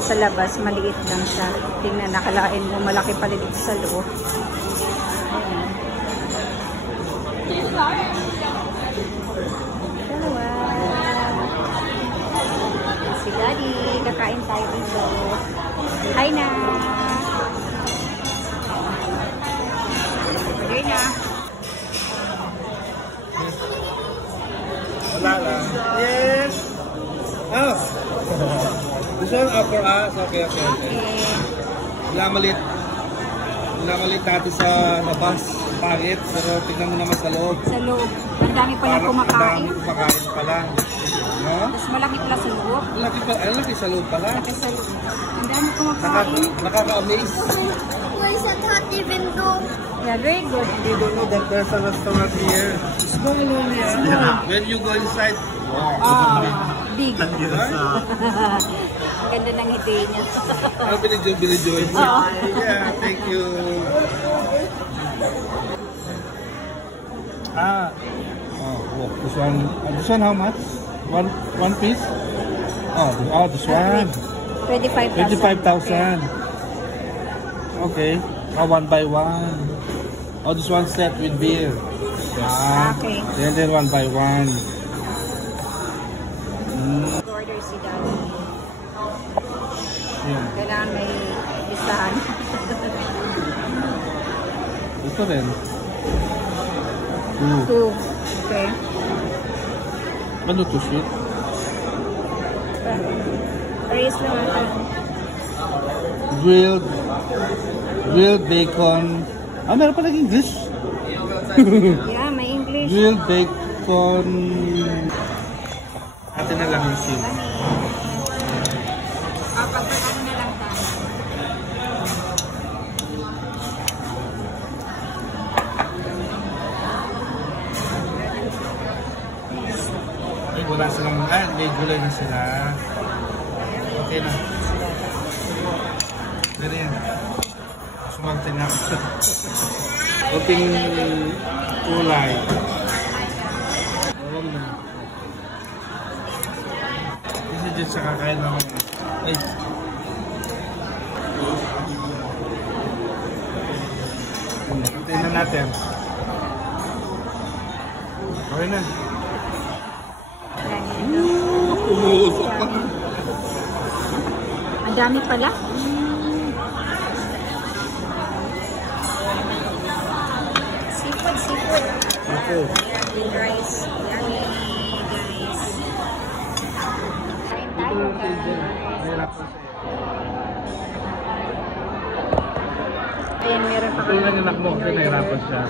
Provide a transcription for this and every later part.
sa labas, maliit lang siya. Tingnan, nakalain mo, malaki pala dito sa loob. Dalawa. Si Daddy, kakain tayo dito. Hi na! Order na. Wala lang. Yes! Oh! This one for us? Okay. Namalit natin sa labas. Pangit, pero tignan mo naman sa loob. Sa loob. Ang dami pa yung kumakain. Ang dami kumakain pala. No? Tapos malaki pala sa loob. Laki sa loob pala. Malaki sa loob. Ang dami kumakain. Nakaka-amaze. Where's the hot even go? Yeah, very good. You don't know that there's a restaurant here. Small only. Yeah. When you go inside, wow. Big. Ganda ng ideya niya. Binidyo. Yeah, thank you. This one how much? One piece? This one. 25,000. Okay. One by one. This one set with beer. Okay. Then one by one. Order si Daddy. Yeah. Kailangan may listahan. Ito rin. 2. Okay. Ano to sweet? Paris lang ata. Grilled bacon. Meron pa naging English. Yeah, may English. Grilled bacon. Atin na lang yung sim. Pagpagano na lang tayo. Ay, wala silang, may gulay na sila. Okay na. Dali yan. Sumante na ako. Kunting kulay. Alam na. Kasi dyan sa kakain naman. Ay. Hintayin na natin. Okay na. Umuusok pa. Ang dami pala. Seafood. With rice. Yummy, guys. Kain tayo, guys. Ayan, meron pa Ito yung anak mo kasi nahirapan siya.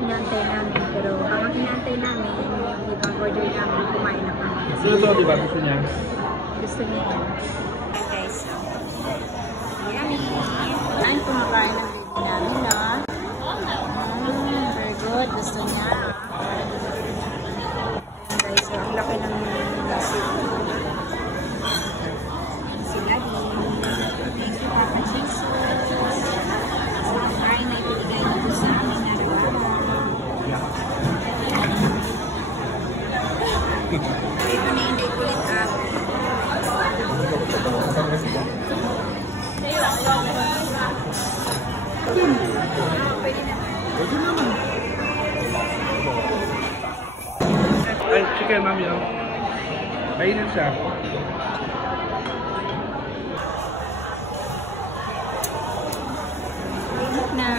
Hinantay namin, pero habang hinantay namin, yung ibang order namin, kumain na kami. Sino to, di ba? Gusto niya? Gusto niya yan. Hi guys. Yummy! Kain kumakain ng baby namin, no? Very good. Gusto niya. Ayan guys, so ang laki ng nasi. Si Daddy. Thank you, Papa Jesus. So, kain na ibigay nito sa amin na ito na hindi kulit at Pwede naman. Ay, chicken mami oh. Kainin siya. na